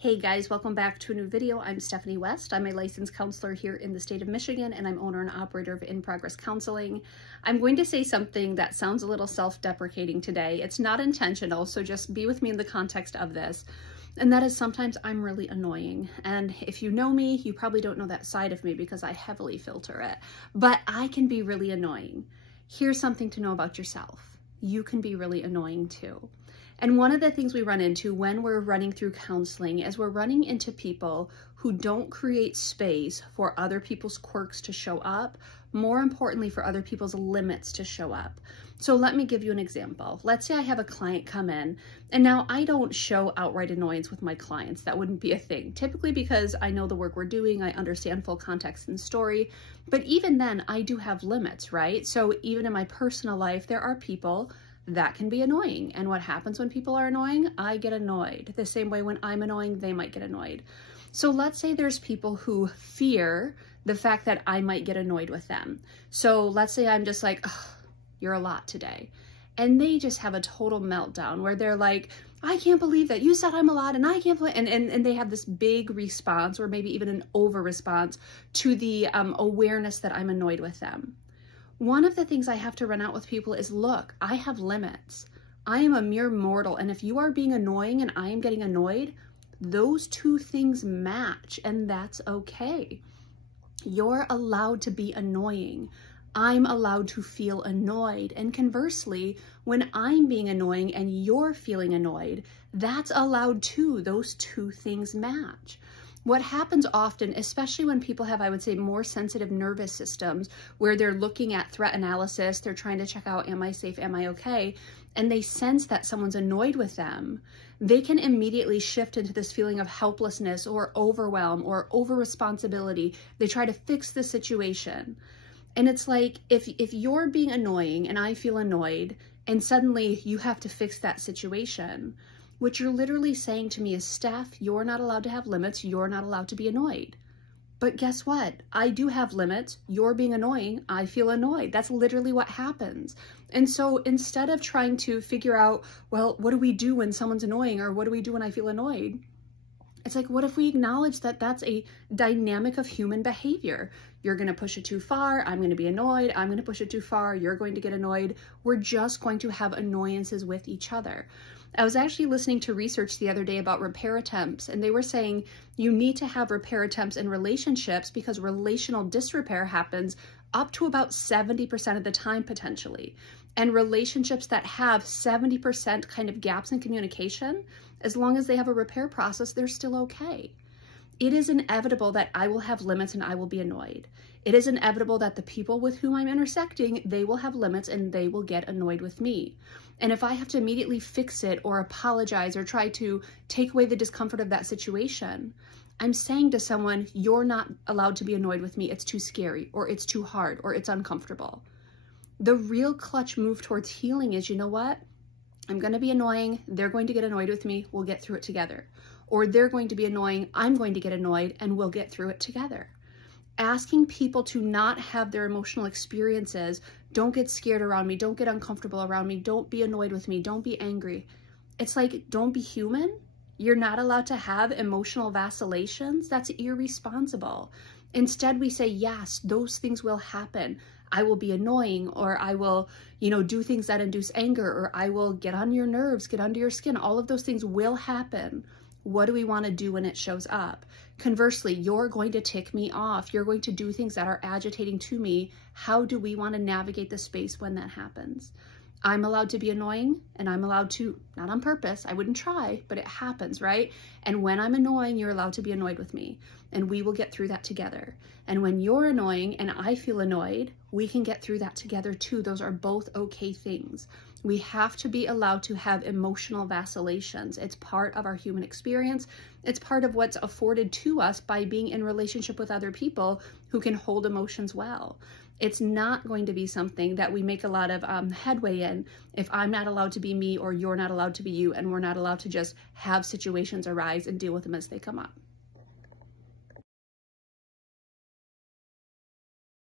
Hey guys, welcome back to a new video. I'm Stephanie West. I'm a licensed counselor here in the state of Michigan, and I'm owner and operator of In Progress Counseling. I'm going to say something that sounds a little self-deprecating today. It's not intentional, so just be with me in the context of this. And that is sometimes I'm really annoying. And if you know me, you probably don't know that side of me because I heavily filter it. But I can be really annoying. Here's something to know about yourself. You can be really annoying too. And one of the things we run into when we're running through counseling is we're running into people who don't create space for other people's quirks to show up, more importantly, for other people's limits to show up. So let me give you an example. Let's say I have a client come in, and now I don't show outright annoyance with my clients. That wouldn't be a thing, typically because I know the work we're doing, I understand full context and story, but even then I do have limits, right? So even in my personal life, there are people that can be annoying. And what happens when people are annoying? I get annoyed. The same way when I'm annoying, they might get annoyed. So let's say there's people who fear the fact that I might get annoyed with them. So let's say I'm just like, you're a lot today. And they just have a total meltdown where they're like, I can't believe that you said I'm a lot and I can't believe, and they have this big response or maybe even an over response to the awareness that I'm annoyed with them. One of the things I have to run out with people is, look, I have limits. I am a mere mortal. And if you are being annoying and I am getting annoyed, those two things match, and that's okay. You're allowed to be annoying. I'm allowed to feel annoyed. And conversely, when I'm being annoying and you're feeling annoyed, that's allowed too. Those two things match. What happens often, especially when people have, I would say, more sensitive nervous systems, where they're looking at threat analysis, they're trying to check out, am I safe, am I okay? And they sense that someone's annoyed with them, they can immediately shift into this feeling of helplessness or overwhelm or over-responsibility. They try to fix the situation. And it's like, if you're being annoying and I feel annoyed, and suddenly you have to fix that situation, what you're literally saying to me is, Steph, you're not allowed to have limits. You're not allowed to be annoyed. But guess what? I do have limits. You're being annoying. I feel annoyed. That's literally what happens. And so instead of trying to figure out, well, what do we do when someone's annoying, or what do we do when I feel annoyed? It's like, what if we acknowledge that that's a dynamic of human behavior? You're going to push it too far. I'm going to be annoyed. I'm going to push it too far. You're going to get annoyed. We're just going to have annoyances with each other. I was actually listening to research the other day about repair attempts, and they were saying you need to have repair attempts in relationships because relational disrepair happens up to about 70% of the time potentially. And relationships that have 70% kind of gaps in communication, as long as they have a repair process, they're still okay. It is inevitable that I will have limits and I will be annoyed. It is inevitable that the people with whom I'm intersecting, they will have limits and they will get annoyed with me. And if I have to immediately fix it or apologize or try to take away the discomfort of that situation, I'm saying to someone, you're not allowed to be annoyed with me. It's too scary, or it's too hard, or it's uncomfortable. The real clutch move towards healing is, you know what? I'm going to be annoying. They're going to get annoyed with me. We'll get through it together. Or they're going to be annoying. I'm going to get annoyed and we'll get through it together. Asking people to not have their emotional experiences, don't get scared around me, don't get uncomfortable around me, don't be annoyed with me, don't be angry. It's like, don't be human. You're not allowed to have emotional vacillations. That's irresponsible. Instead, we say, yes, those things will happen. I will be annoying, or I will, do things that induce anger, or I will get on your nerves, get under your skin. All of those things will happen. What do we want to do when it shows up? Conversely, you're going to tick me off. You're going to do things that are agitating to me. How do we want to navigate the space when that happens? I'm allowed to be annoying, and I'm allowed to, not on purpose, I wouldn't try, but it happens, right? And when I'm annoying, you're allowed to be annoyed with me, and we will get through that together. And when you're annoying and I feel annoyed, we can get through that together too. Those are both okay things. We have to be allowed to have emotional vacillations. It's part of our human experience. It's part of what's afforded to us by being in relationship with other people who can hold emotions well. It's not going to be something that we make a lot of headway in if I'm not allowed to be me or you're not allowed to be you, and we're not allowed to just have situations arise and deal with them as they come up.